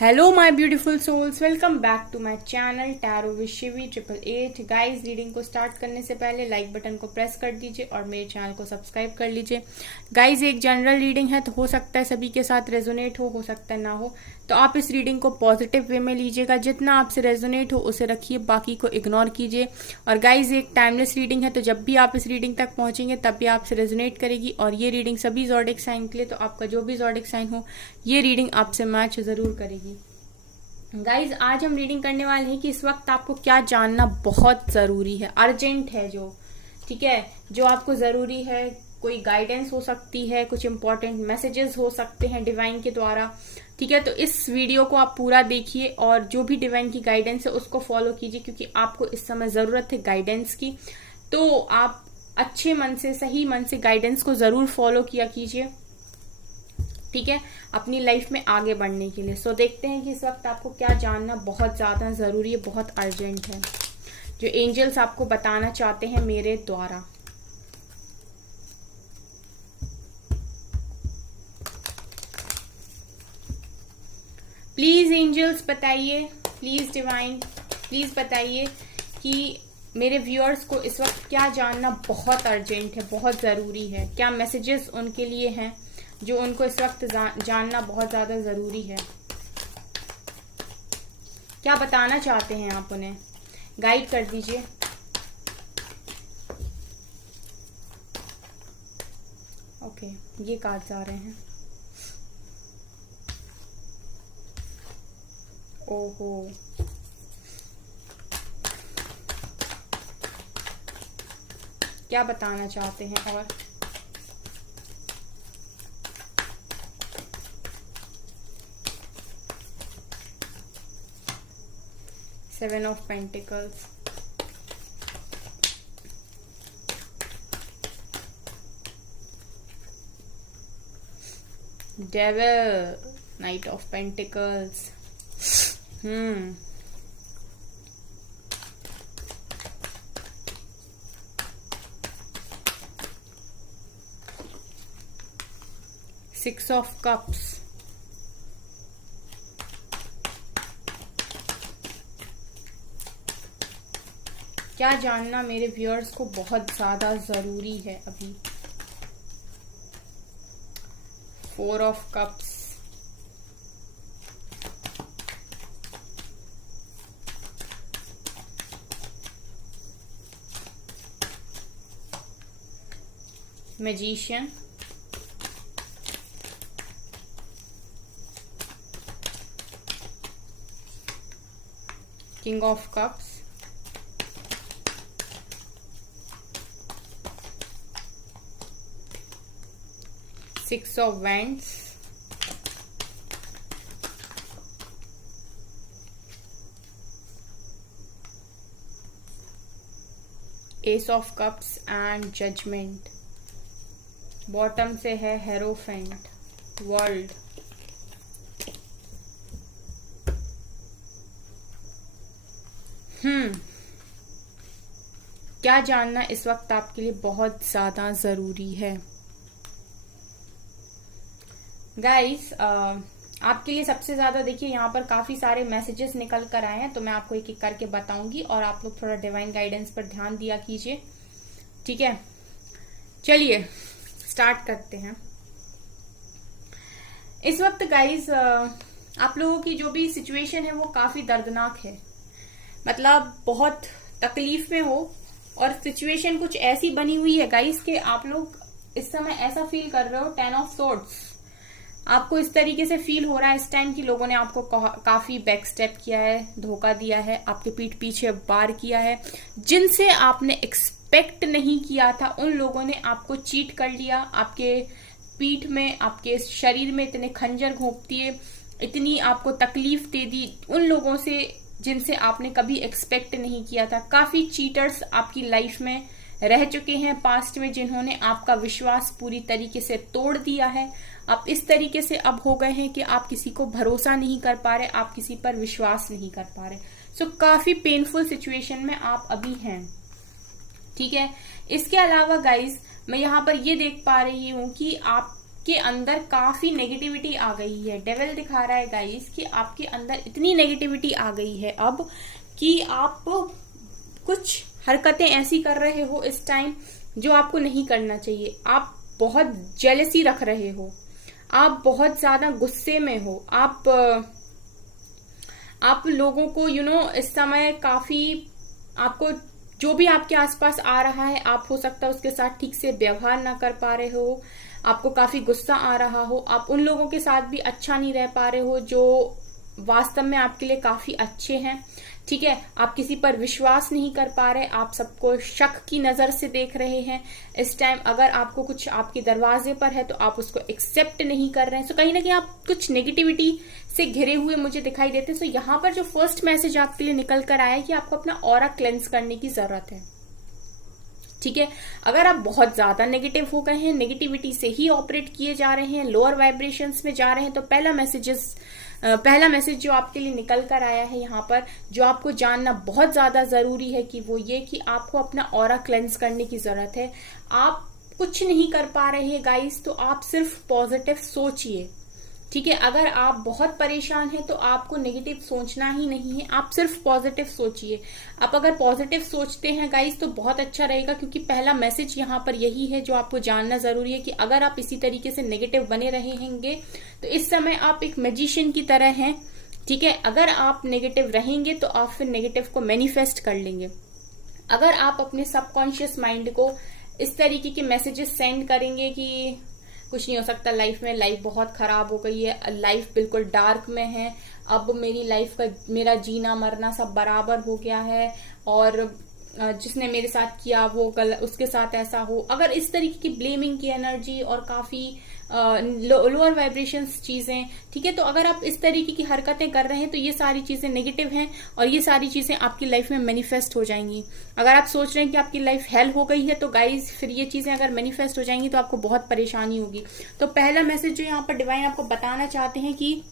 Hello my beautiful souls, welcome back to my channel tarot with Shivi 888। Guys, reading को start करने से पहले like button को press कर दीजिए और मेरे चैनल को सब्सक्राइब कर लीजिए। गाइस, एक जनरल रीडिंग है तो हो सकता है सभी के साथ रेजोनेट हो सकता है ना हो, तो आप इस रीडिंग को पॉजिटिव वे में लीजिएगा। जितना आपसे रेजोनेट हो उसे रखिए, बाकी को इग्नोर कीजिए। और गाइज, एक टाइमलेस रीडिंग है, तो जब भी आप इस रीडिंग तक पहुंचेंगे तब भी आपसे रेजोनेट करेगी। और ये रीडिंग सभी ज़ोडिक साइन के लिए, तो आपका जो भी ज़ोडिक साइन हो ये रीडिंग आपसे मैच जरूर करेगी। गाइज, आज हम रीडिंग करने वाले हैं कि इस वक्त आपको क्या जानना बहुत जरूरी है, अर्जेंट है जो, ठीक है, जो आपको जरूरी है। कोई गाइडेंस हो सकती है, कुछ इंपॉर्टेंट मैसेजेस हो सकते हैं डिवाइन के द्वारा, ठीक है। तो इस वीडियो को आप पूरा देखिए और जो भी डिवाइन की गाइडेंस है उसको फॉलो कीजिए, क्योंकि आपको इस समय जरूरत है गाइडेंस की। तो आप अच्छे मन से, सही मन से गाइडेंस को जरूर फॉलो किया कीजिए, ठीक है, अपनी लाइफ में आगे बढ़ने के लिए। सो देखते हैं कि इस वक्त आपको क्या जानना बहुत ज्यादा जरूरी है, बहुत अर्जेंट है, जो एंजल्स आपको बताना चाहते हैं मेरे द्वारा। प्लीज एंजल्स बताइए, प्लीज डिवाइन प्लीज बताइए कि मेरे व्यूअर्स को इस वक्त क्या जानना बहुत अर्जेंट है, बहुत जरूरी है। क्या मैसेजेस उनके लिए हैं जो उनको इस वक्त जानना बहुत ज्यादा जरूरी है। क्या बताना चाहते हैं आप उन्हें, गाइड कर दीजिए। ओके, ये कार्ड्स आ रहे हैं। ओहो, क्या बताना चाहते हैं और Seven of Pentacles, Devil, Knight of Pentacles, Six of Cups, क्या जानना मेरे व्यूअर्स को बहुत ज्यादा जरूरी है अभी। Four of cups, magician, king of cups, Six of Wands, Ace of Cups and Judgment। Bottom से है हेरोफेंट, वर्ल्ड। क्या जानना इस वक्त आपके लिए बहुत ज्यादा जरूरी है। गाइस, आपके लिए सबसे ज्यादा देखिए यहाँ पर काफी सारे मैसेजेस निकल कर आए हैं, तो मैं आपको एक एक करके बताऊंगी और आप लोग थोड़ा डिवाइन गाइडेंस पर ध्यान दिया कीजिए, ठीक है। चलिए स्टार्ट करते हैं। इस वक्त गाइस, आप लोगों की जो भी सिचुएशन है वो काफी दर्दनाक है, मतलब बहुत तकलीफ में हो और सिचुएशन कुछ ऐसी बनी हुई है गाइस कि आप लोग इस समय ऐसा फील कर रहे हो। 10 ऑफ सोर्ड्स, आपको इस तरीके से फील हो रहा है इस टाइम की लोगों ने आपको काफी बैक स्टेप किया है, धोखा दिया है, आपके पीठ पीछे वार किया है। जिनसे आपने एक्सपेक्ट नहीं किया था उन लोगों ने आपको चीट कर लिया। आपके पीठ में, आपके शरीर में इतने खंजर घोंप दिए, इतनी आपको तकलीफ दे दी उन लोगों से जिनसे आपने कभी एक्सपेक्ट नहीं किया था। काफी चीटर्स आपकी लाइफ में रह चुके हैं पास्ट में, जिन्होंने आपका विश्वास पूरी तरीके से तोड़ दिया है। आप इस तरीके से अब हो गए हैं कि आप किसी को भरोसा नहीं कर पा रहे, आप किसी पर विश्वास नहीं कर पा रहे। सो काफी पेनफुल सिचुएशन में आप अभी हैं, ठीक है। इसके अलावा गाइज, मैं यहाँ पर ये देख पा रही हूँ कि आप आपके अंदर काफी नेगेटिविटी आ गई है। डेविल दिखा रहा है गाइस कि आपके अंदर इतनी नेगेटिविटी आ गई है अब कि आप कुछ हरकतें ऐसी कर रहे हो इस टाइम जो आपको नहीं करना चाहिए। आप बहुत जेलसी रख रहे हो, आप बहुत ज्यादा गुस्से में हो, आप लोगों को इस समय काफी आपको जो भी आपके आसपास आ रहा है, आप हो सकता है उसके साथ ठीक से व्यवहार ना कर पा रहे हो, आपको काफी गुस्सा आ रहा हो, आप उन लोगों के साथ भी अच्छा नहीं रह पा रहे हो जो वास्तव में आपके लिए काफी अच्छे हैं। ठीक है, आप किसी पर विश्वास नहीं कर पा रहे, आप सबको शक की नजर से देख रहे हैं इस टाइम। अगर आपको कुछ आपके दरवाजे पर है तो आप उसको एक्सेप्ट नहीं कर रहे हैं। सो कहीं ना कहीं आप कुछ नेगेटिविटी से घिरे हुए मुझे दिखाई देते हैं। सो यहाँ पर जो फर्स्ट मैसेज आपके लिए निकल कर आया है कि आपको अपना ऑरा क्लेंस करने की जरूरत है। ठीक है, अगर आप बहुत ज्यादा नेगेटिव हो गए हैं, नेगेटिविटी से ही ऑपरेट किए जा रहे हैं, लोअर वाइब्रेशंस में जा रहे हैं, तो पहला मैसेज जो आपके लिए निकल कर आया है यहाँ पर, जो आपको जानना बहुत ज्यादा जरूरी है कि वो ये कि आपको अपना ऑरा क्लेंस करने की जरूरत है। आप कुछ नहीं कर पा रहे हैं गाइस, तो आप सिर्फ पॉजिटिव सोचिए। ठीक है, अगर आप बहुत परेशान हैं तो आपको नेगेटिव सोचना ही नहीं है, आप सिर्फ पॉजिटिव सोचिए। आप अगर पॉजिटिव सोचते हैं गाइस तो बहुत अच्छा रहेगा, क्योंकि पहला मैसेज यहाँ पर यही है जो आपको जानना जरूरी है कि अगर आप इसी तरीके से नेगेटिव बने रहेंगे तो इस समय आप एक मैजिशियन की तरह हैं। ठीक है, अगर आप नेगेटिव रहेंगे तो आप फिर नेगेटिव को मैनिफेस्ट कर लेंगे। अगर आप अपने सबकॉन्शियस माइंड को इस तरीके के मैसेजेस सेंड करेंगे कि कुछ नहीं हो सकता लाइफ में, लाइफ बहुत खराब हो गई है, लाइफ बिल्कुल डार्क में है, अब मेरी लाइफ का मेरा जीना मरना सब बराबर हो गया है, और जिसने मेरे साथ किया वो उसके साथ ऐसा हो। अगर इस तरीके की ब्लेमिंग की एनर्जी और काफी लोअर वाइब्रेशंस चीजें, ठीक है, तो अगर आप इस तरीके की हरकतें कर रहे हैं तो ये सारी चीजें नेगेटिव हैं और ये सारी चीजें आपकी लाइफ में मैनिफेस्ट हो जाएंगी। अगर आप सोच रहे हैं कि आपकी लाइफ हेल हो गई है तो गाइज फिर ये चीजें अगर मैनिफेस्ट हो जाएंगी तो आपको बहुत परेशानी होगी। तो पहला मैसेज जो यहाँ पर डिवाइन आपको बताना चाहते हैं कि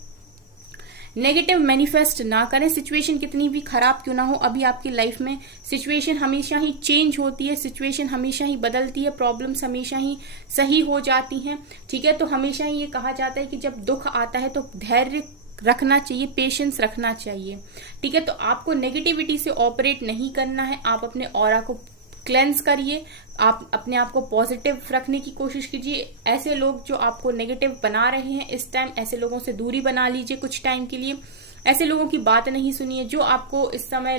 नेगेटिव मैनिफेस्ट ना करें। सिचुएशन कितनी भी खराब क्यों ना हो, अभी आपकी लाइफ में सिचुएशन हमेशा ही चेंज होती है, सिचुएशन हमेशा ही बदलती है, प्रॉब्लम्स हमेशा ही सही हो जाती हैं। ठीक है, तो हमेशा ही ये कहा जाता है कि जब दुख आता है तो धैर्य रखना चाहिए, पेशेंस रखना चाहिए। ठीक है, तो आपको नेगेटिविटी से ऑपरेट नहीं करना है, आप अपने ऑरा को क्लेंस करिए, आप अपने आप को पॉजिटिव रखने की कोशिश कीजिए। ऐसे लोग जो आपको नेगेटिव बना रहे हैं इस टाइम, ऐसे लोगों से दूरी बना लीजिए कुछ टाइम के लिए। ऐसे लोगों की बात नहीं सुनिए जो आपको इस समय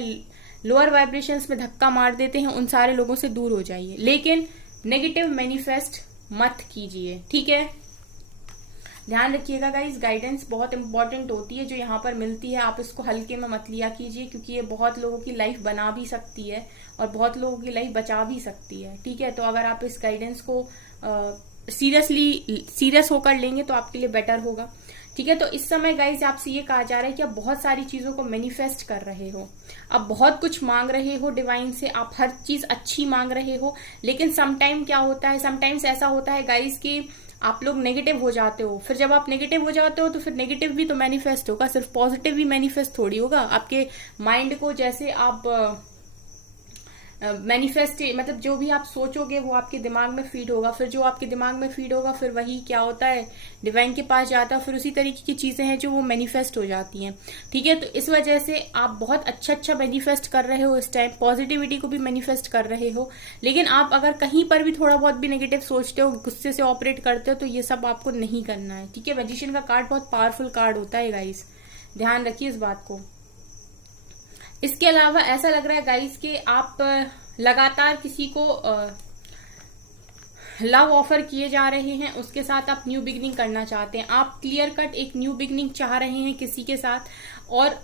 लोअर वाइब्रेशंस में धक्का मार देते हैं, उन सारे लोगों से दूर हो जाइए, लेकिन नेगेटिव मैनिफेस्ट मत कीजिए। ठीक है, ध्यान रखिएगा गाइस, गाइडेंस बहुत इंपॉर्टेंट होती है जो यहाँ पर मिलती है, आप इसको हल्के में मत लिया कीजिए, क्योंकि ये बहुत लोगों की लाइफ बना भी सकती है और बहुत लोगों की लाइफ बचा भी सकती है। ठीक है, तो अगर आप इस गाइडेंस को सीरियस होकर लेंगे तो आपके लिए बेटर होगा। ठीक है, तो इस समय गाइस आपसे ये कहा जा रहा है कि आप बहुत सारी चीजों को मैनिफेस्ट कर रहे हो, आप बहुत कुछ मांग रहे हो डिवाइन से, आप हर चीज अच्छी मांग रहे हो, लेकिन समटाइम क्या होता है, समटाइम्स ऐसा होता है गाइस कि आप लोग नेगेटिव हो जाते हो। फिर जब आप नेगेटिव हो जाते हो तो फिर नेगेटिव भी तो मैनिफेस्ट होगा, सिर्फ पॉजिटिव भी मैनिफेस्ट थोड़ी होगा। आपके माइंड को जैसे आप मैनिफेस्ट मतलब जो भी आप सोचोगे वो आपके दिमाग में फीड होगा, फिर जो आपके दिमाग में फीड होगा फिर वही क्या होता है डिवाइन के पास जाता है, फिर उसी तरीके की चीजें हैं जो वो मैनिफेस्ट हो जाती हैं। ठीक है, तो इस वजह से आप बहुत अच्छा मैनिफेस्ट कर रहे हो इस टाइम, पॉजिटिविटी को भी मैनिफेस्ट कर रहे हो, लेकिन आप अगर कहीं पर भी थोड़ा बहुत भी नेगेटिव सोचते हो, गुस्से से ऑपरेट करते हो, तो ये सब आपको नहीं करना है। ठीक है, मैजिशियन का कार्ड बहुत पावरफुल कार्ड होता है गाइस, ध्यान रखिए इस बात को। इसके अलावा ऐसा लग रहा है गाइस कि आप लगातार किसी को लव ऑफर किए जा रहे हैं, उसके साथ आप न्यू बिगनिंग करना चाहते हैं, आप क्लियर कट एक न्यू बिगनिंग चाह रहे हैं किसी के साथ, और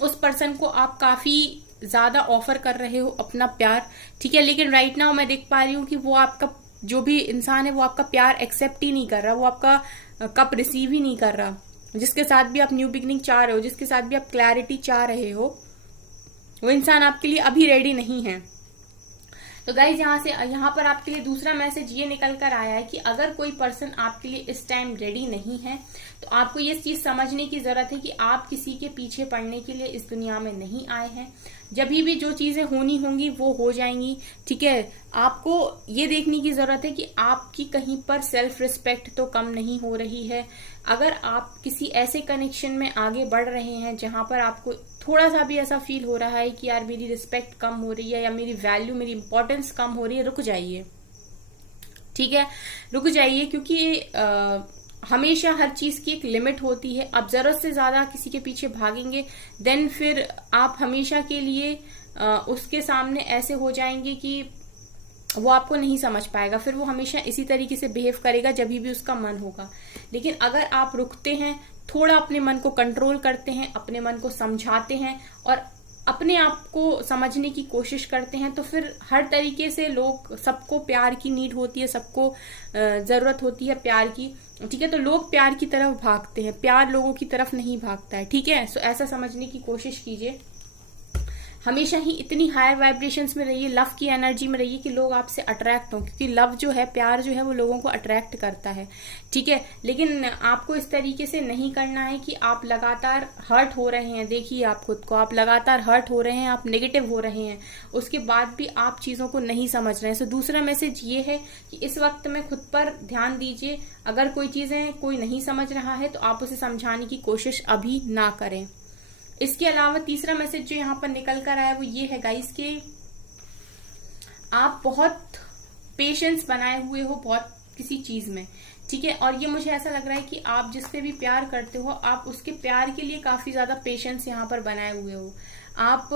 उस पर्सन को आप काफी ज्यादा ऑफर कर रहे हो अपना प्यार। ठीक है, लेकिन राइट नाउ मैं देख पा रही हूँ कि वो आपका जो भी इंसान है वो आपका प्यार एक्सेप्ट ही नहीं कर रहा, वो आपका कप रिसीव ही नहीं कर रहा। जिसके साथ भी आप न्यू बिगनिंग चाह रहे हो, जिसके साथ भी आप क्लैरिटी चाह रहे हो, वो इंसान आपके लिए अभी रेडी नहीं है। तो गाइज यहाँ पर आपके लिए दूसरा मैसेज ये निकल कर आया है कि अगर कोई पर्सन आपके लिए इस टाइम रेडी नहीं है तो तो आपको ये चीज समझने की जरूरत है कि आप किसी के पीछे पड़ने के लिए इस दुनिया में नहीं आए हैं। जब भी जो चीजें होनी होंगी वो हो जाएंगी, ठीक है। आपको ये देखने की जरूरत है कि आपकी कहीं पर सेल्फ रिस्पेक्ट तो कम नहीं हो रही है। अगर आप किसी ऐसे कनेक्शन में आगे बढ़ रहे हैं जहां पर आपको थोड़ा सा भी ऐसा फील हो रहा है कि यार मेरी रिस्पेक्ट कम हो रही है या मेरी वैल्यू, मेरी इंपॉर्टेंस कम हो रही है, रुक जाइए, ठीक है, रुक जाइए। क्योंकि हमेशा हर चीज की एक लिमिट होती है। आप जरूरत से ज्यादा किसी के पीछे भागेंगे देन फिर आप हमेशा के लिए उसके सामने ऐसे हो जाएंगे कि वो आपको नहीं समझ पाएगा। फिर वो हमेशा इसी तरीके से बिहेव करेगा जब भी उसका मन होगा। लेकिन अगर आप रुकते हैं, थोड़ा अपने मन को कंट्रोल करते हैं, अपने मन को समझाते हैं और अपने आप को समझने की कोशिश करते हैं, तो फिर हर तरीके से लोग, सबको प्यार की नीड होती है, सबको जरूरत होती है प्यार की, ठीक है। तो लोग प्यार की तरफ भागते हैं, प्यार लोगों की तरफ नहीं भागता है, ठीक है। सो ऐसा समझने की कोशिश कीजिए। हमेशा ही इतनी हायर वाइब्रेशंस में रहिए, लव की एनर्जी में रहिए कि लोग आपसे अट्रैक्ट हों, क्योंकि लव जो है, प्यार जो है, वो लोगों को अट्रैक्ट करता है, ठीक है। लेकिन आपको इस तरीके से नहीं करना है कि आप लगातार हर्ट हो रहे हैं। देखिए आप खुद को, आप लगातार हर्ट हो रहे हैं, आप नेगेटिव हो रहे हैं, उसके बाद भी आप चीजों को नहीं समझ रहे हैं। सो दूसरा मैसेज ये है कि इस वक्त में खुद पर ध्यान दीजिए। अगर कोई चीजें कोई नहीं समझ रहा है तो आप उसे समझाने की कोशिश अभी ना करें। इसके अलावा तीसरा मैसेज जो यहाँ पर निकल कर आया वो ये है गाइस कि आप बहुत पेशेंस बनाए हुए हो बहुत किसी चीज में, ठीक है। और ये मुझे ऐसा लग रहा है कि आप जिससे भी प्यार करते हो, आप उसके प्यार के लिए काफी ज्यादा पेशेंस यहाँ पर बनाए हुए हो। आप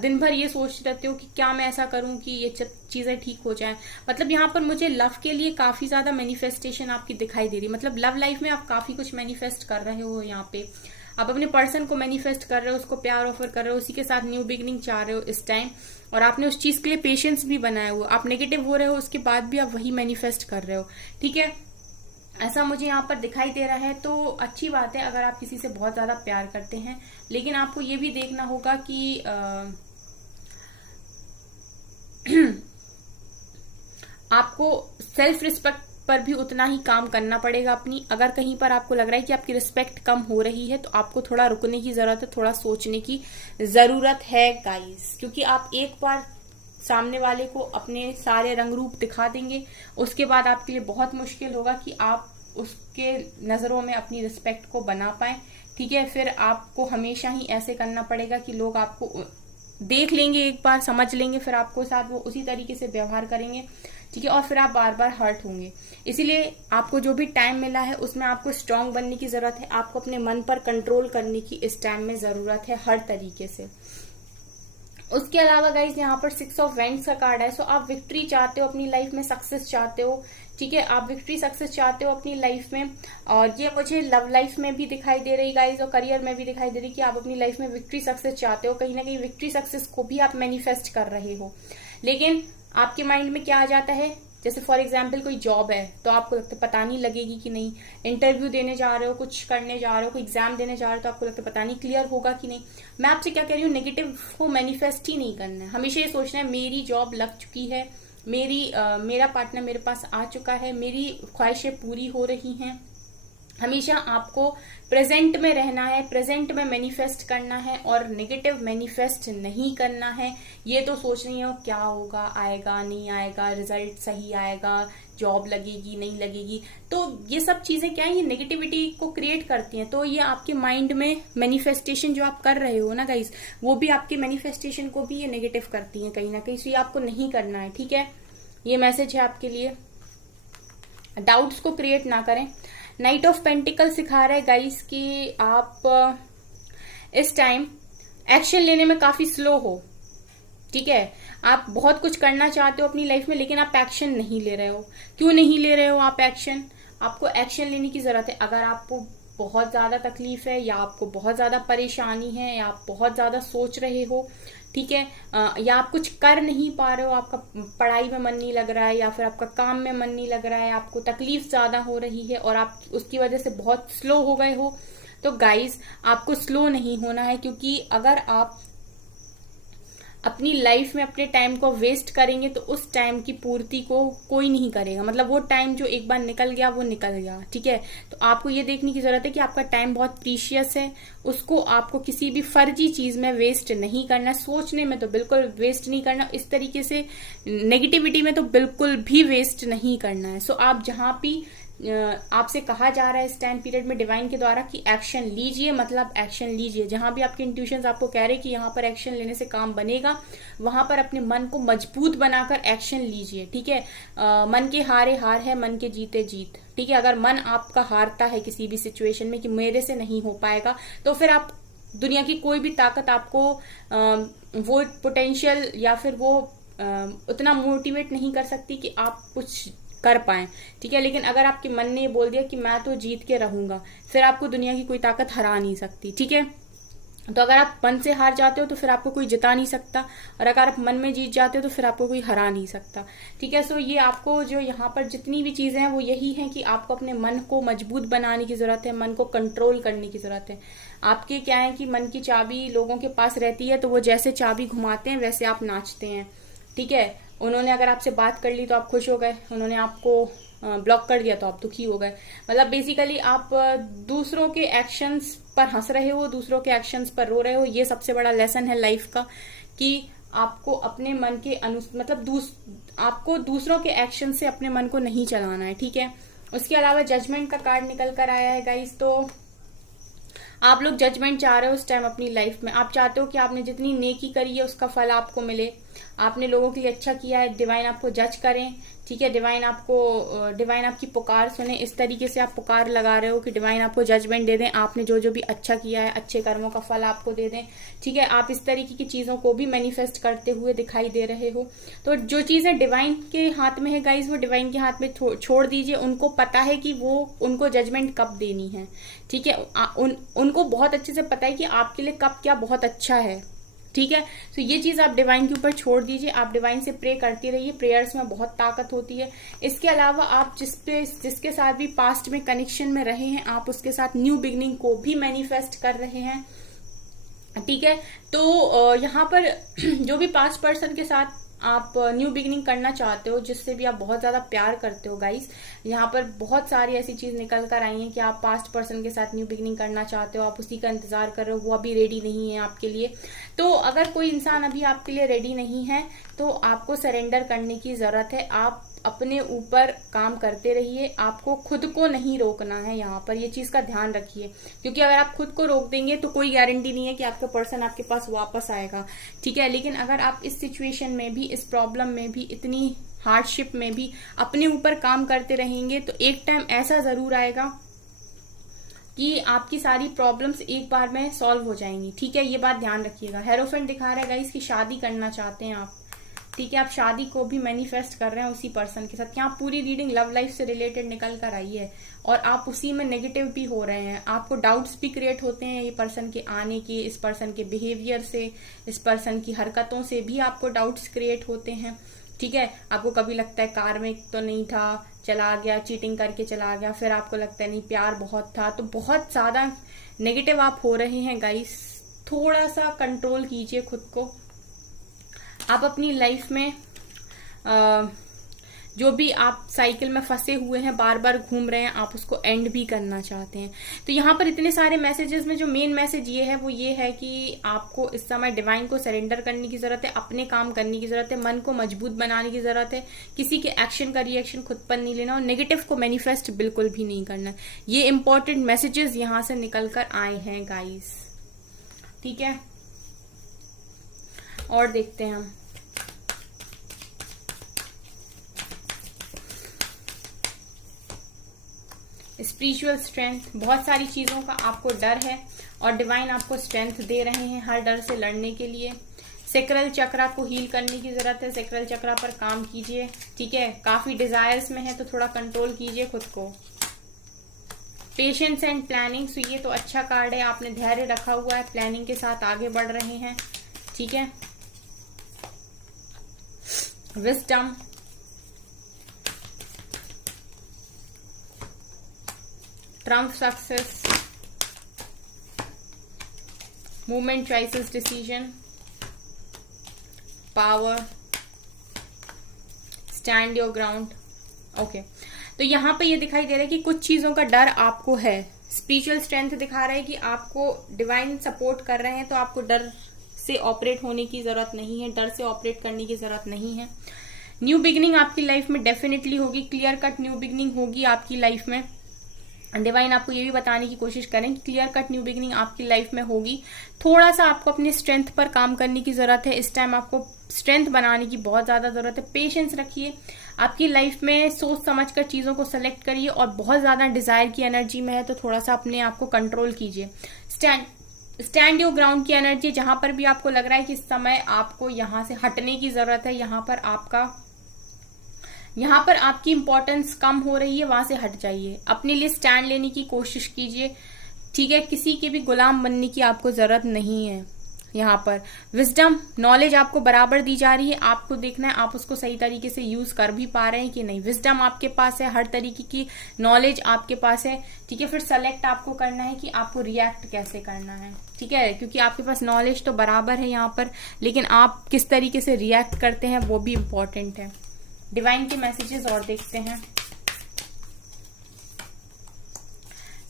दिन भर ये सोचते रहते हो कि क्या मैं ऐसा करूं कि ये चीजें ठीक हो जाएं। मतलब यहाँ पर मुझे लव के लिए काफी ज्यादा मैनिफेस्टेशन आपकी दिखाई दे रही है। मतलब लव लाइफ में आप काफी कुछ मैनिफेस्ट कर रहे हो। यहाँ पे आप अपने पर्सन को मैनिफेस्ट कर रहे हो, उसको प्यार ऑफर कर रहे हो, उसी के साथ न्यू बिगनिंग चाह रहे हो इस टाइम, और आपने उस चीज के लिए पेशेंस भी बनाया हुआ। आप नेगेटिव हो रहे हो, उसके बाद भी आप वही मैनिफेस्ट कर रहे हो, ठीक है। ऐसा मुझे यहाँ पर दिखाई दे रहा है। तो अच्छी बात है अगर आप किसी से बहुत ज्यादा प्यार करते हैं, लेकिन आपको ये भी देखना होगा कि आपको सेल्फ रिस्पेक्ट पर भी उतना ही काम करना पड़ेगा अपनी। अगर कहीं पर आपको लग रहा है कि आपकी रिस्पेक्ट कम हो रही है तो आपको थोड़ा रुकने की जरूरत है, थोड़ा सोचने की जरूरत है गाइस। क्योंकि आप एक बार सामने वाले को अपने सारे रंग रूप दिखा देंगे, उसके बाद आपके लिए बहुत मुश्किल होगा कि आप उसके नजरों में अपनी रिस्पेक्ट को बना पाए, ठीक है। फिर आपको हमेशा ही ऐसे करना पड़ेगा कि लोग आपको देख लेंगे, एक बार समझ लेंगे, फिर आपको साथ वो उसी तरीके से व्यवहार करेंगे, ठीक है। और फिर आप बार बार हर्ट होंगे। इसीलिए आपको जो भी टाइम मिला है उसमें आपको स्ट्रांग बनने की जरूरत है। आपको अपने मन पर कंट्रोल करने की इस टाइम में जरूरत है हर तरीके से। उसके अलावा गाइज यहाँ पर 6 ऑफ वेंड्स का कार्ड है। सो आप विक्ट्री चाहते हो अपनी लाइफ में, सक्सेस चाहते हो, ठीक है। आप विक्ट्री सक्सेस चाहते हो अपनी लाइफ में, और ये मुझे लव लाइफ में भी दिखाई दे रही गाइज, और करियर में भी दिखाई दे रही कि आप अपनी लाइफ में विक्ट्री सक्सेस चाहते हो। कहीं ना कहीं विक्ट्री सक्सेस को भी आप मैनिफेस्ट कर रहे हो, लेकिन आपके माइंड में क्या आ जाता है, जैसे फॉर एग्जाम्पल कोई जॉब है तो आपको लगता है पता नहीं लगेगी कि नहीं, इंटरव्यू देने जा रहे हो, कुछ करने जा रहे हो, कोई एग्जाम देने जा रहे हो तो आपको लगता है पता नहीं क्लियर होगा कि नहीं। मैं आपसे क्या कह रही हूँ, नेगेटिव को मैनिफेस्ट ही नहीं करना है। हमेशा ये सोचना है मेरी जॉब लग चुकी है, मेरा पार्टनर मेरे पास आ चुका है, मेरी ख्वाहिशें पूरी हो रही हैं। हमेशा आपको प्रेजेंट में रहना है, प्रेजेंट में मैनिफेस्ट करना है और नेगेटिव मैनिफेस्ट नहीं करना है। ये तो सोच नहीं हो क्या होगा, आएगा नहीं आएगा, रिजल्ट सही आएगा, जॉब लगेगी नहीं लगेगी, तो ये सब चीजें क्या है, ये नेगेटिविटी को क्रिएट करती हैं। तो ये आपके माइंड में मैनिफेस्टेशन जो आप कर रहे हो ना गाइस, वो भी आपके मैनिफेस्टेशन को भी ये नेगेटिव करती हैं कहीं ना कहीं। तो ये आपको नहीं करना है, ठीक है। ये मैसेज है आपके लिए, डाउट्स को क्रिएट ना करें। नाइट ऑफ पेंटिकल सिखा रहा है गाइस कि आप इस टाइम एक्शन लेने में काफी स्लो हो, ठीक है। आप बहुत कुछ करना चाहते हो अपनी लाइफ में, लेकिन आप एक्शन नहीं ले रहे हो। क्यों नहीं ले रहे हो आप एक्शन? आपको एक्शन लेने की जरूरत है। अगर आपको बहुत ज्यादा तकलीफ है, या आपको बहुत ज्यादा परेशानी है, या आप बहुत ज्यादा सोच रहे हो, ठीक है, या आप कुछ कर नहीं पा रहे हो, आपका पढ़ाई में मन नहीं लग रहा है, या फिर आपका काम में मन नहीं लग रहा है, आपको तकलीफ ज्यादा हो रही है और आप उसकी वजह से बहुत स्लो हो गए हो, तो गाइस आपको स्लो नहीं होना है। क्योंकि अगर आप अपनी लाइफ में अपने टाइम को वेस्ट करेंगे तो उस टाइम की पूर्ति को कोई नहीं करेगा। मतलब वो टाइम जो एक बार निकल गया वो निकल गया, ठीक है। तो आपको ये देखने की जरूरत है कि आपका टाइम बहुत प्रीशियस है, उसको आपको किसी भी फर्जी चीज में वेस्ट नहीं करना, सोचने में तो बिल्कुल वेस्ट नहीं करना, इस तरीके से नेगेटिविटी में तो बिल्कुल भी वेस्ट नहीं करना है। सो आप जहां भी आपसे कहा जा रहा है इस टाइम पीरियड में डिवाइन के द्वारा कि एक्शन लीजिए, मतलब एक्शन लीजिए। जहां भी आपके इंट्यूशंस आपको कह रहे हैं कि यहाँ पर एक्शन लेने से काम बनेगा, वहां पर अपने मन को मजबूत बनाकर एक्शन लीजिए, ठीक है। मन के हारे हार है, मन के जीते जीत, ठीक है। अगर मन आपका हारता है किसी भी सिचुएशन में कि मेरे से नहीं हो पाएगा, तो फिर आप दुनिया की कोई भी ताकत आपको वो पोटेंशियल या फिर वो उतना मोटिवेट नहीं कर सकती कि आप कुछ कर पाए, ठीक है। लेकिन अगर आपके मन ने बोल दिया कि मैं तो जीत के रहूंगा, फिर आपको दुनिया की कोई ताकत हरा नहीं सकती, ठीक है। तो अगर आप मन से हार जाते हो तो फिर आपको कोई जिता नहीं सकता, और अगर आप मन में जीत जाते हो तो फिर आपको कोई हरा नहीं सकता, ठीक है। सो ये आपको जो यहाँ पर जितनी भी चीजें हैं वो यही है कि आपको अपने मन को मजबूत बनाने की जरूरत है, मन को कंट्रोल करने की जरूरत है। आपके क्या है कि मन की चाबी लोगों के पास रहती है, तो वो जैसे चाबी घुमाते हैं वैसे आप नाचते हैं, ठीक है। उन्होंने अगर आपसे बात कर ली तो आप खुश हो गए, उन्होंने आपको ब्लॉक कर दिया तो आप दुखी हो गए। मतलब बेसिकली आप दूसरों के एक्शंस पर हंस रहे हो, दूसरों के एक्शंस पर रो रहे हो। ये सबसे बड़ा लेसन है लाइफ का कि आपको अपने मन के आपको दूसरों के एक्शन से अपने मन को नहीं चलाना है, ठीक है। उसके अलावा जजमेंट का कार्ड निकल कर आया है गाइस। तो आप लोग जजमेंट चाह रहे हो उस टाइम अपनी लाइफ में, आप चाहते हो कि आपने जितनी नेकी करी है उसका फल आपको मिले, आपने लोगों के लिए अच्छा किया है, डिवाइन आपको जज करें, ठीक है। डिवाइन आपकी पुकार सुने। इस तरीके से आप पुकार लगा रहे हो कि डिवाइन आपको जजमेंट दे दें, आपने जो जो भी अच्छा किया है अच्छे कर्मों का फल आपको दे दें, ठीक है। आप इस तरीके की चीजों को भी मैनिफेस्ट करते हुए दिखाई दे रहे हो। तो जो चीजें डिवाइन के हाथ में है गाइज, वो डिवाइन के हाथ में छोड़ दीजिए। उनको पता है कि वो उनको जजमेंट कब देनी है, ठीक है। उनको बहुत अच्छे से पता है कि आपके लिए कब क्या बहुत अच्छा है, ठीक है। तो ये चीज आप डिवाइन के ऊपर छोड़ दीजिए, आप डिवाइन से प्रे करते रहिए। प्रेयर्स में बहुत ताकत होती है। इसके अलावा आप जिसके साथ भी पास्ट में कनेक्शन में रहे हैं, आप उसके साथ न्यू बिगनिंग को भी मैनिफेस्ट कर रहे हैं, ठीक है। तो यहाँ पर जो भी पास्ट पर्सन के साथ आप न्यू बिगिनिंग करना चाहते हो, जिससे भी आप बहुत ज्यादा प्यार करते हो गाइस, यहाँ पर बहुत सारी ऐसी चीज निकल कर आई है कि आप पास्ट पर्सन के साथ न्यू बिगिनिंग करना चाहते हो, आप उसी का इंतजार कर रहे हो, वो अभी रेडी नहीं है आपके लिए। तो अगर कोई इंसान अभी आपके लिए रेडी नहीं है तो आपको सरेंडर करने की जरूरत है। आप अपने ऊपर काम करते रहिए, आपको खुद को नहीं रोकना है। यहाँ पर ये चीज का ध्यान रखिए, क्योंकि अगर आप खुद को रोक देंगे तो कोई गारंटी नहीं है कि आपका पर्सन आपके पास वापस आएगा, ठीक है। लेकिन अगर आप इस सिचुएशन में भी, इस प्रॉब्लम में भी, इतनी हार्डशिप में भी अपने ऊपर काम करते रहेंगे तो एक टाइम ऐसा जरूर आएगा कि आपकी सारी प्रॉब्लम्स एक बार में सॉल्व हो जाएंगी, ठीक है। ये बात ध्यान रखिएगा। हेरोफेंट दिखा रहा है गाइस कि शादी करना चाहते हैं आप, ठीक है। आप शादी को भी मैनिफेस्ट कर रहे हैं उसी पर्सन के साथ। यहाँ पूरी रीडिंग लव लाइफ से रिलेटेड निकल कर आई है और आप उसी में नेगेटिव भी हो रहे हैं। आपको डाउट्स भी क्रिएट होते हैं ये पर्सन के आने के, इस पर्सन के बिहेवियर से, इस पर्सन की हरकतों से भी आपको डाउट्स क्रिएट होते हैं, ठीक है। आपको कभी लगता है कार्मिक तो नहीं था, चला गया, चीटिंग करके चला गया, फिर आपको लगता है नहीं प्यार बहुत था। तो बहुत ज्यादा नेगेटिव आप हो रहे हैं गाइस। थोड़ा सा कंट्रोल कीजिए खुद को। आप अपनी लाइफ में जो भी आप साइकिल में फंसे हुए हैं, बार बार घूम रहे हैं, आप उसको एंड भी करना चाहते हैं। तो यहाँ पर इतने सारे मैसेजेस में जो मेन मैसेज ये है वो ये है कि आपको इस समय डिवाइन को सरेंडर करने की जरूरत है, अपने काम करने की जरूरत है, मन को मजबूत बनाने की जरूरत है। किसी के एक्शन का रिएक्शन खुद पर नहीं लेना और नेगेटिव को मैनिफेस्ट बिल्कुल भी नहीं करना। ये इंपॉर्टेंट मैसेजेस यहाँ से निकल कर आए हैं गाइस, ठीक है। और देखते हैं हम स्पिरिचुअल स्ट्रेंथ। बहुत सारी चीजों का आपको डर है और डिवाइन आपको स्ट्रेंथ दे रहे हैं हर डर से लड़ने के लिए। सेक्रल चक्रा को हील करने की जरूरत है, सेक्रल चक्रा पर काम कीजिए, ठीक है। काफी डिजायर्स में है तो थोड़ा कंट्रोल कीजिए खुद को। पेशेंस एंड प्लानिंग, सो ये तो अच्छा कार्ड है, आपने धैर्य रखा हुआ है, प्लानिंग के साथ आगे बढ़ रहे हैं, ठीक है। Wisdom, Trump success, movement, choices, decision, power, stand your ground. Okay, तो यहाँ पे ये दिखाई दे रहा है कि कुछ चीजों का डर आपको है। स्पिरिचुअल स्ट्रेंथ दिखा रहा है कि आपको डिवाइन सपोर्ट कर रहे हैं, तो आपको डर से ऑपरेट होने की जरूरत नहीं है, डर से ऑपरेट करने की जरूरत नहीं है। न्यू बिगिनिंग आपकी लाइफ में डेफिनेटली होगी, क्लियर कट न्यू बिगिनिंग होगी आपकी लाइफ में। डिवाइन आपको ये भी बताने की कोशिश करें कि क्लियर कट न्यू बिगिनिंग आपकी लाइफ में होगी। थोड़ा सा आपको अपनी स्ट्रेंथ पर काम करने की जरूरत है। इस टाइम आपको स्ट्रेंथ बनाने की बहुत ज्यादा जरूरत है। पेशेंस रखिए, आपकी लाइफ में सोच समझ कर चीजों को सेलेक्ट करिए, और बहुत ज्यादा डिजायर की एनर्जी में है तो थोड़ा सा अपने आप को कंट्रोल कीजिए। स्टैंड योर ग्राउंड की एनर्जी, जहां पर भी आपको लग रहा है कि इस समय आपको यहां से हटने की जरूरत है, यहाँ पर आपकी इंपॉर्टेंस कम हो रही है, वहां से हट जाइए। अपने लिए स्टैंड लेने की कोशिश कीजिए, ठीक है। किसी के भी गुलाम बनने की आपको जरूरत नहीं है। यहाँ पर विजडम, नॉलेज आपको बराबर दी जा रही है, आपको देखना है आप उसको सही तरीके से यूज कर भी पा रहे हैं कि नहीं। विजडम आपके पास है, हर तरीके की नॉलेज आपके पास है, ठीक है। फिर सेलेक्ट आपको करना है कि आपको रिएक्ट कैसे करना है, ठीक है, क्योंकि आपके पास नॉलेज तो बराबर है यहाँ पर, लेकिन आप किस तरीके से रिएक्ट करते हैं वो भी इम्पोर्टेंट है। डिवाइन के मैसेजेस और देखते हैं।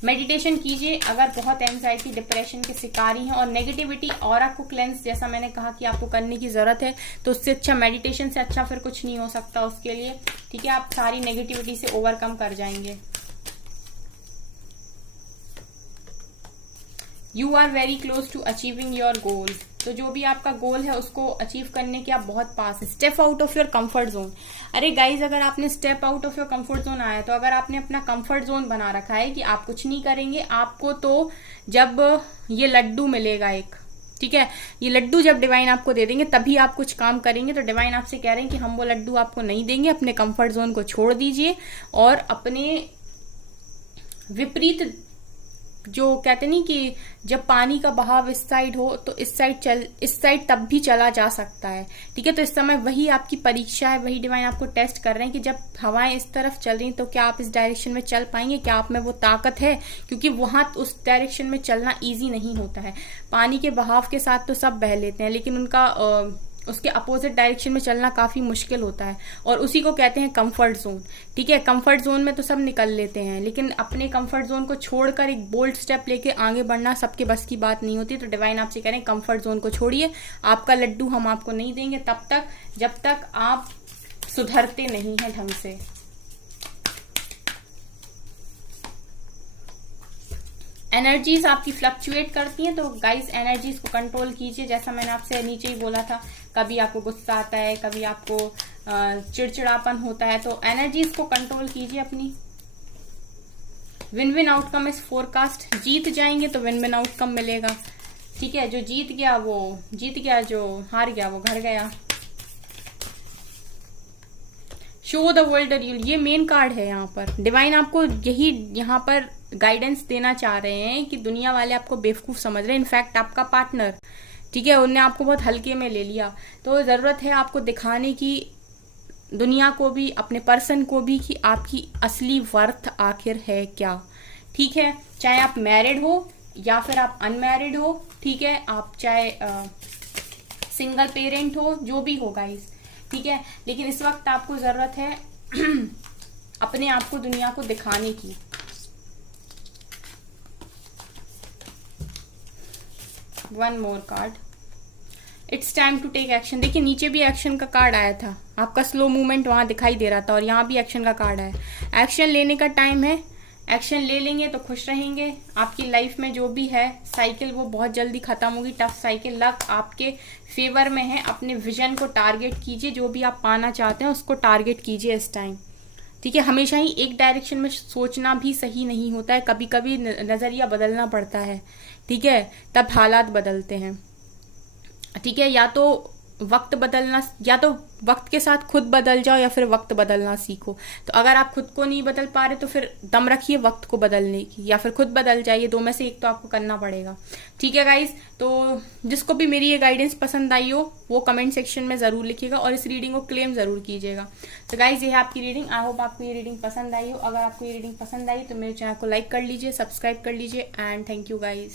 मेडिटेशन कीजिए अगर बहुत एंजाइटी डिप्रेशन के शिकारी हैं और नेगेटिविटी और आपको क्लेंस, जैसा मैंने कहा कि आपको करने की जरूरत है, तो उससे अच्छा, मेडिटेशन से अच्छा फिर कुछ नहीं हो सकता उसके लिए, ठीक है। आप सारी नेगेटिविटी से ओवरकम कर जाएंगे। You are very close to achieving your goal, तो जो भी आपका गोल है उसको अचीव करने के आप बहुत पास है। Step out of your comfort zone. अरे गाइज, अगर आपने step out of your comfort zone आया, तो अगर आपने अपना कंफर्ट जोन बना रखा है कि आप कुछ नहीं करेंगे, आपको तो जब ये लड्डू मिलेगा एक, ठीक है, ये लड्डू जब डिवाइन आपको दे देंगे तभी आप कुछ काम करेंगे, तो डिवाइन आपसे कह रहे हैं कि हम वो लड्डू आपको नहीं देंगे। अपने कंफर्ट जोन को छोड़ दीजिए और अपने विपरीत, जो कहते नहीं कि जब पानी का बहाव इस साइड हो तो इस साइड तब भी चला जा सकता है, ठीक है। तो इस समय वही आपकी परीक्षा है, वही डिवाइन आपको टेस्ट कर रहे हैं कि जब हवाएं इस तरफ चल रही तो क्या आप इस डायरेक्शन में चल पाएंगे, क्या आप में वो ताकत है, क्योंकि वहां उस डायरेक्शन में चलना ईजी नहीं होता है। पानी के बहाव के साथ तो सब बह लेते हैं, लेकिन उनका उसके अपोजिट डायरेक्शन में चलना काफी मुश्किल होता है, और उसी को कहते हैं कंफर्ट जोन, ठीक है। कंफर्ट जोन में तो सब निकल लेते हैं, लेकिन अपने कंफर्ट जोन को छोड़कर एक बोल्ड स्टेप लेके आगे बढ़ना सबके बस की बात नहीं होती। तो डिवाइन आपसे कह रहे हैं कंफर्ट जोन को छोड़िए, आपका लड्डू हम आपको नहीं देंगे तब तक जब तक आप सुधरते नहीं हैं ढंग से। एनर्जीज आपकी फ्लक्चुएट करती हैं, तो गाइस एनर्जीज को कंट्रोल कीजिए। जैसा मैंने आपसे नीचे ही बोला था, कभी आपको गुस्सा आता है, कभी आपको चिड़चिड़ापन होता है, तो एनर्जीज को कंट्रोल कीजिए अपनी। Win win outcome is forecast, जीत जाएंगे तो विन विन आउटकम मिलेगा, ठीक है। जो जीत गया वो जीत गया, जो हार गया वो घर गया। शो द वर्ल्ड रियल, ये मेन कार्ड है यहाँ पर। डिवाइन आपको यही यहाँ पर गाइडेंस देना चाह रहे हैं कि दुनिया वाले आपको बेवकूफ समझ रहे हैं, इनफैक्ट आपका पार्टनर, ठीक है, उन्होंने आपको बहुत हल्के में ले लिया। तो जरूरत है आपको दिखाने की, दुनिया को भी, अपने पर्सन को भी, कि आपकी असली वर्थ आखिर है क्या, ठीक है। चाहे आप मैरिड हो या फिर आप अनमैरिड हो, ठीक है, आप चाहे सिंगल पेरेंट हो, जो भी हो गाइस, ठीक है, लेकिन इस वक्त आपको जरूरत है अपने आप को दुनिया को दिखाने की। One more card, it's time to take action. देखिए नीचे भी एक्शन का कार्ड आया था, आपका स्लो मूवमेंट वहां दिखाई दे रहा था, और यहाँ भी एक्शन का कार्ड आया। एक्शन लेने का टाइम है, एक्शन ले लेंगे तो खुश रहेंगे। आपकी लाइफ में जो भी है साइकिल वो बहुत जल्दी खत्म होगी, टफ साइकिल। लक आपके फेवर में है, अपने विजन को टारगेट कीजिए, जो भी आप पाना चाहते हैं उसको टारगेट कीजिए इस टाइम, ठीक है। हमेशा ही एक डायरेक्शन में सोचना भी सही नहीं होता है, कभी कभी नजरिया बदलना पड़ता है, ठीक है, तब हालात बदलते हैं, ठीक है। या तो वक्त बदलना, या तो वक्त के साथ खुद बदल जाओ या फिर वक्त बदलना सीखो। तो अगर आप खुद को नहीं बदल पा रहे तो फिर दम रखिए वक्त को बदलने की, या फिर खुद बदल जाइए, दो में से एक तो आपको करना पड़ेगा, ठीक है गाइज। तो जिसको भी मेरी ये गाइडेंस पसंद आई हो वो कमेंट सेक्शन में जरूर लिखिएगा, और इस रीडिंग को क्लेम जरूर कीजिएगा। तो गाइज ये है आपकी रीडिंग, आई होप आपको ये रीडिंग पसंद आई हो। अगर आपको ये रीडिंग पसंद आई तो मेरे चैनल को लाइक कर लीजिए, सब्सक्राइब कर लीजिए, एंड थैंक यू गाइज।